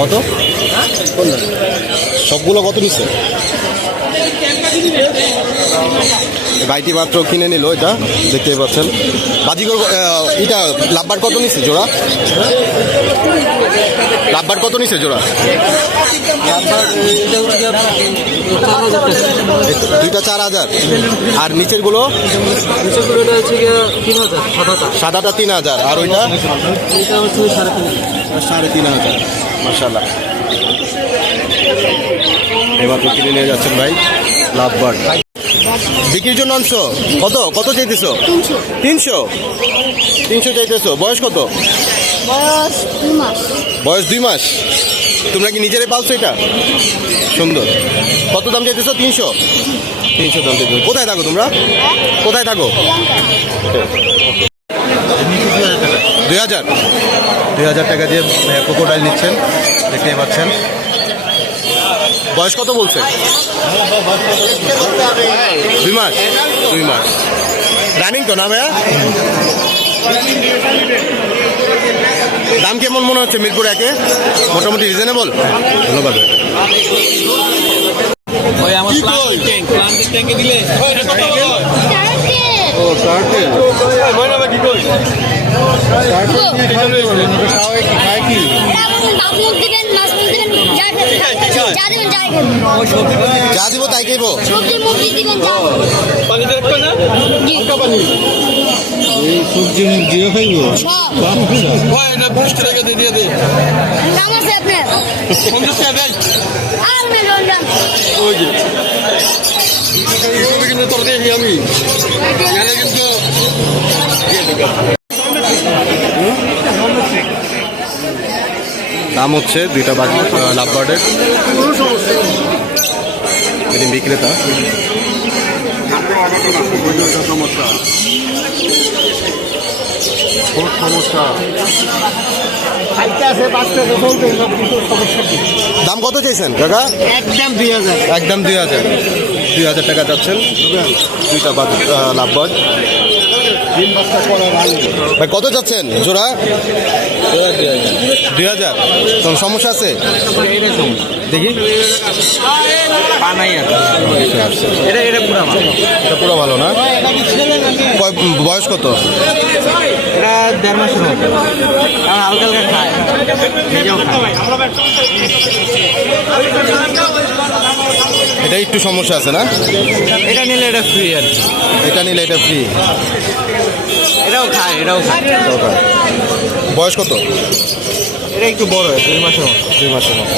কত? সবগুলো কত নিচ্ছে? ভাইটি মাত্র কিনে নিল, এটা দেখতেই পাচ্ছেন। বাজিগর এটা লাভবার কত নিচ্ছে জোড়া? লাভবার কত নিচ্ছে জোড়া? দুইটা 4000। আর নিচের গুলো? সাদাটা 3000 আর ওইটা 3500। মাশাআল্লাহ, এবার তো কিনে নিয়ে যাচ্ছেন ভাই লাভবার। বিক্রির জন্য আনছো? কত কত চাইতেছো? 300 চাইতেছো। বয়স কত? বয়স 2 মাস। তোমরা কি নিজেরাই পালছো এটা? সুন্দর। কত দাম চাইতেছো? 300 দাম চাইতেছো। কোথায় থাকো তোমরা? কোথায় থাকো? 2000 টাকা দিয়ে ক্রোকোডাইল নিচ্ছেন, দেখতেই পাচ্ছেন। বয়স কত বলছে? 2 মাস। রানিং তো না ভাইয়া? দাম কেমন মনে হচ্ছে মিরপুর একে? মোটামুটি রিজনেবল। ধন্যবাদ। যা দিব তাই খাইব। সবজি দিয়ে খাইব। আমি দাম হচ্ছে দুইটা বাজি লাভবার্ডের। তিনি বিক্রেতা। দাম কত চাইছেন কাকা? একদম 2000 টাকা যাচ্ছেন দুইটা লাভবার্ড। ভাই কত যাচ্ছেন জোড়া? 2000। তোর সমস্যা আছে দেখি? এটা পুরো ভালো না? বয়স কত? এটা 1.5 মাসের মতো। হালকা হালকা খায়, নিজেও খায়। এটা একটু সমস্যা আছে না? এটা নিলে এটা ফ্রি আর কি। এটা নিলে এটা ফ্রি। এটাও খায়। বয়স কত? এটা একটু বড়, 2 মাসের মতো। 2 মাসের মতো।